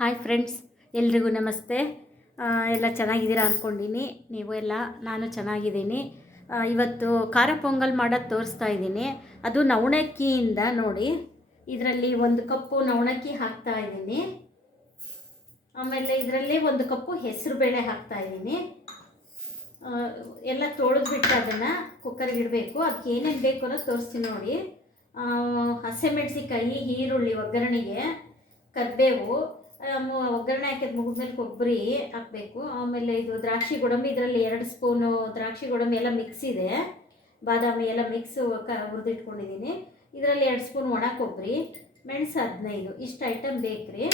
Hi friends, ಎಲ್ರಿಗೂ ನಮಸ್ತೆ. ಎಲ್ಲ ಚೆನ್ನಾಗಿದ್ದೀರಾ ಅಂದ್ಕೊಂಡಿನಿ. ನೀವು ಎಲ್ಲ ನಾನು ಚೆನ್ನಾಗಿದ್ದೀನಿ. ಇವತ್ತು ಖಾರ ಪೊಂಗಲ್ ಮಾಡೋದು ತೋರಿಸ್ತಾ ಇದ್ದೀನಿ. ಅದು ನವಣಕ್ಕಿಯಿಂದ ನೋಡಿ. ಇದರಲ್ಲಿ 1 ಕಪ್ಪು ನವಣಕ್ಕಿ ಹಾಕ್ತಾ ಇದ್ದೀನಿ. ಆಮೇಲೆ ಇದರಲ್ಲಿ 1 ಕಪ್ಪು ಹೆಸರು ಬೇಳೆ ಹಾಕ್ತಾ ಇದ್ದೀನಿ. ಎಲ್ಲ ತೊಳೆದ್ಬಿಟ್ಟು ಅದನ್ನು ಕುಕ್ಕರ್ಗೆ ಇಡಬೇಕು. ಅದಕ್ಕೆ ಏನೇನು ಬೇಕು ಅನ್ನೋದು ತೋರಿಸ್ತೀನಿ ನೋಡಿ. ಹಸಿಮೆಣಸಿಕಾಯಿ, ಈರುಳ್ಳಿ ಒಗ್ಗರಣೆಗೆ, ಕರಿಬೇವು, ಒಗ್ಗರಣೆ ಹಾಕಿದ ಮುಗಿದ್ಮೇಲೆ ಕೊಬ್ಬರಿ ಹಾಕಬೇಕು. ಆಮೇಲೆ ಇದು ದ್ರಾಕ್ಷಿ ಗೋಡಂಬಿ, ಇದರಲ್ಲಿ 2 ಸ್ಪೂನು ದ್ರಾಕ್ಷಿ ಗೋಡಂಬಿ ಎಲ್ಲ ಮಿಕ್ಸ್ ಇದೆ. ಬಾದಾಮಿ ಎಲ್ಲ ಮಿಕ್ಸ್ ಹುರಿದಿಟ್ಕೊಂಡಿದ್ದೀನಿ. ಇದರಲ್ಲಿ 2 ಸ್ಪೂನ್ ಒಣ ಕೊಬ್ಬರಿ, ಮೆಣಸು 15, ಇಷ್ಟು ಐಟಮ್ ಬೇಕ್ರಿ.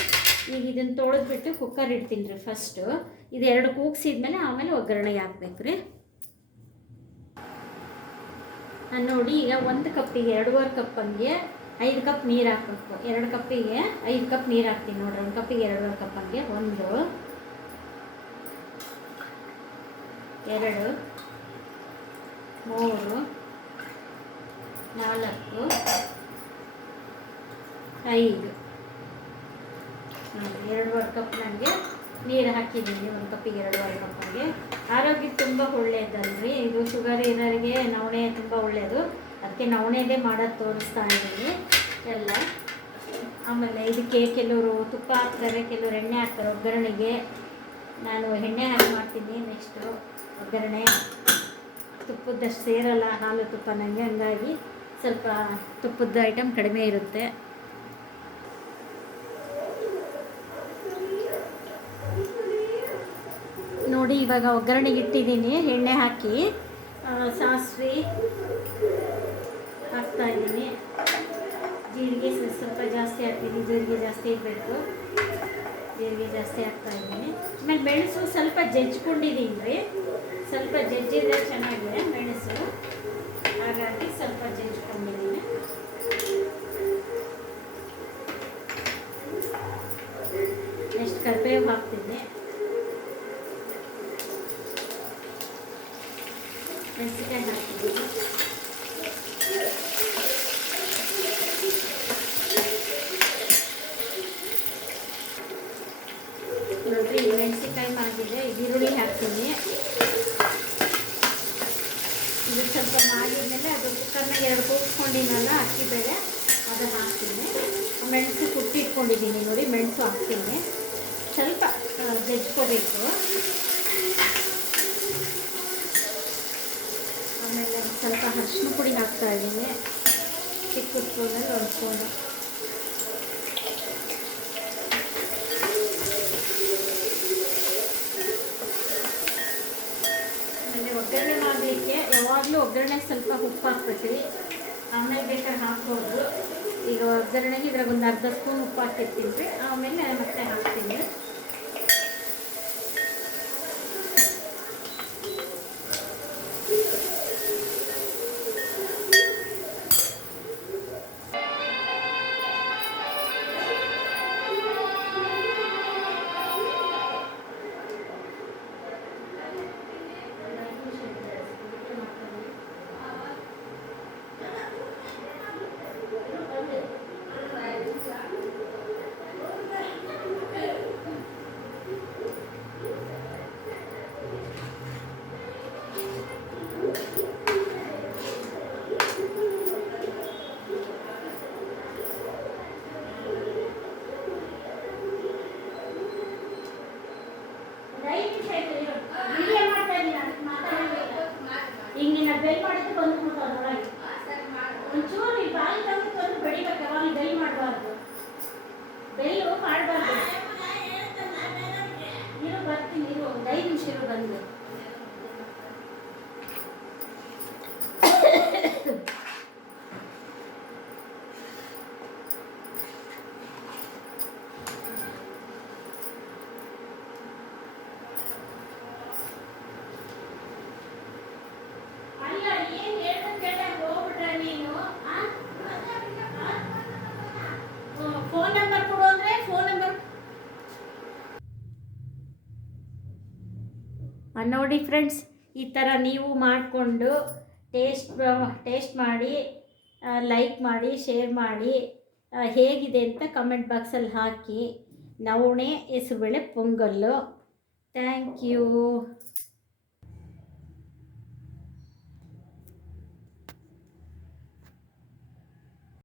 ಈಗ ಇದನ್ನು ತೊಳೆದ್ಬಿಟ್ಟು ಕುಕ್ಕರ್ ಇಡ್ತೀನಿ ರೀ. ಫಸ್ಟು ಇದು 2 ಕೂಗಿಸಿದ್ಮೇಲೆ ಆಮೇಲೆ ಒಗ್ಗರಣೆಗೆ ಹಾಕ್ಬೇಕು ರೀ. ನಾನು ನೋಡಿ ಈಗ 1 ಕಪ್ಪಿಗೆ 2.5 ಕಪ್ ಹಂಗೆ 5 ಕಪ್ ನೀರು ಹಾಕಬೇಕು. 2 ಕಪ್ಪಿಗೆ 5 ಕಪ್ ನೀರು ಹಾಕ್ತೀನಿ ನೋಡ್ರಿ. 1 ಕಪ್ಪಿಗೆ 2.5 ಕಪ್ ಹಂಗೆ 1 2 3 4 5 2.5 ಕಪ್ ನನಗೆ ನೀರು ಹಾಕಿದ್ದೀನಿ. 1 ಕಪ್ಪಿಗೆ 2.5 ಕಪ್ ಹಂಗೆ. ಆರೋಗ್ಯಕ್ಕೆ ತುಂಬ ಒಳ್ಳೆಯದಲ್ರಿ ಇದು. ಶುಗರ್ ಇರೋರಿಗೆ ನವಣೆ ತುಂಬ ಒಳ್ಳೆಯದು. ಅದಕ್ಕೆ ನವಣೆದೇ ಮಾಡೋದು ತೋರಿಸ್ತಾ ಇದ್ದೀನಿ ಎಲ್ಲ. ಆಮೇಲೆ ಇದಕ್ಕೆ ಕೆಲವರು ತುಪ್ಪ ಹಾಕ್ತಾರೆ, ಕೆಲವರು ಎಣ್ಣೆ ಹಾಕ್ತಾರೆ ಒಗ್ಗರಣೆಗೆ. ನಾನು ಎಣ್ಣೆ ಹಾಕಿ ಮಾಡ್ತೀನಿ. ನೆಕ್ಸ್ಟು ಒಗ್ಗರಣೆ ತುಪ್ಪದಷ್ಟು ಸೇರಲ್ಲ ಹಾಲು ತುಪ್ಪ ನನಗೆ, ಹಂಗಾಗಿ ಸ್ವಲ್ಪ ತುಪ್ಪದ ಐಟಮ್ ಕಡಿಮೆ ಇರುತ್ತೆ. ನೋಡಿ ಇವಾಗ ಒಗ್ಗರಣೆಗೆ ಇಟ್ಟಿದ್ದೀನಿ. ಎಣ್ಣೆ ಹಾಕಿ ಸಾಸಿವೆ ಹಾಕ್ತಾಯಿದ್ದೀನಿ. ಜೀರಿಗೆ ಸ್ವಲ್ಪ ಜಾಸ್ತಿ ಹಾಕ್ತೀನಿ. ಜೀರಿಗೆ ಜಾಸ್ತಿ ಇರಬೇಕು. ಜೀರಿಗೆ ಜಾಸ್ತಿ ಹಾಕ್ತಾಯಿದ್ದೀನಿ. ಆಮೇಲೆ ಮೆಣಸು ಸ್ವಲ್ಪ ಜಜ್ಕೊಂಡಿದ್ದೀನಿ ರೀ. ಸ್ವಲ್ಪ ಜಜ್ಜಿದ್ರೆ ಚೆನ್ನಾಗಿದೆ ಮೆಣಸು, ಹಾಗಾಗಿ ಸ್ವಲ್ಪ ಜಜ್ಕೊಂಡಿದ್ದೀನಿ. ನೆಕ್ಸ್ಟ್ ಕರಿಬೇವು ಹಾಕ್ತೀನಿ. ಮೆಣಸಿನ್ಕಾಯಿ ಹಾಕ್ತಿದ್ದೀನಿ. ನೋಡಿರಿ ಮೆಣಸಿನ್ಕಾಯಿ ಮಾಡಿದೆ. ಈರುಳ್ಳಿ ಹಾಕ್ತೀನಿ. ಇದು ಸ್ವಲ್ಪ ಮಾಡಿದ್ಮೇಲೆ ಅದು ಕುಕ್ಕರ್ನಾಗ 2 ಕೂಗಿಸ್ಕೊಂಡಿನಲ್ಲ ಅಕ್ಕಿ ಬೇಳೆ, ಅದು ಹಾಕ್ತೀನಿ. ಮೆಣಸು ಕುಟ್ಟಿಟ್ಕೊಂಡಿದ್ದೀನಿ ನೋಡಿ, ಮೆಣಸು ಹಾಕ್ತೀನಿ. ಸ್ವಲ್ಪ ಜಜ್ಕೋಬೇಕು. ಆಮೇಲೆ ಸ್ವಲ್ಪ ಅರಿಶಿನ ಪುಡಿ ಹಾಕ್ತಾಯಿದ್ದೀನಿ. ಚಿಕ್ಕ ಸ್ಪೂನಲ್ಲಿ 1 ಸ್ಪೂನು. ಆಮೇಲೆ ಒಗ್ಗರಣೆ ಮಾಡಲಿಕ್ಕೆ ಯಾವಾಗಲೂ ಒಗ್ಗರಣೆಗೆ ಸ್ವಲ್ಪ ಉಪ್ಪು ಹಾಕ್ಬೇಕ್ರಿ. ಆಮೇಲೆ ಬೇಕಾದ್ರೆ ಹಾಕ್ಬೋದು. ಈಗ ಒಗ್ಗರಣೆಗೆ ಇದ್ರಾಗ 1 ಅರ್ಧ ಸ್ಪೂನ್ ಉಪ್ಪು ಹಾಕಿರ್ತೀನಿ ರೀ. ಆಮೇಲೆ ಮತ್ತೆ ಹಾಕ್ತೀನಿ. ಹಿಂಗಿನ ಬೆಲ್ ಮಾಡಿದ್ರೆ ಬಂದ್ಬಿಟ್ಟು ಅದರೊಳಗೆ ಒಂಚೂರು ಈ ಬಾಯಿ ತಂದು ಬಡಿಬೇಕು. ಯಾವಾಗ ಬೆಲ್ ಮಾಡಬಾರ್ದು, ಬೆಲ್ಲು ಮಾಡಬಾರ್ದು. ಇರು ಬರ್ತೀನಿ, ಇರು 5 ನಿಮಿಷ ಇರು ಬಂದು. ಫೋನ್ ನಂಬರ್ ಕೊಡು ಅಂದರೆ ಫೋನ್ ನಂಬರ್ ನೋಡಿ ಫ್ರೆಂಡ್ಸ್. ಈ ಥರ ನೀವು ಮಾಡಿಕೊಂಡು ಟೇಸ್ಟ್ ಮಾಡಿ, ಲೈಕ್ ಮಾಡಿ, ಶೇರ್ ಮಾಡಿ, ಹೇಗಿದೆ ಅಂತ ಕಮೆಂಟ್ ಬಾಕ್ಸಲ್ಲಿ ಹಾಕಿ. ನವಣೆ ಹೆಸರುಬೇಳೆ ಪೊಂಗಲ್ಲು. Thank you.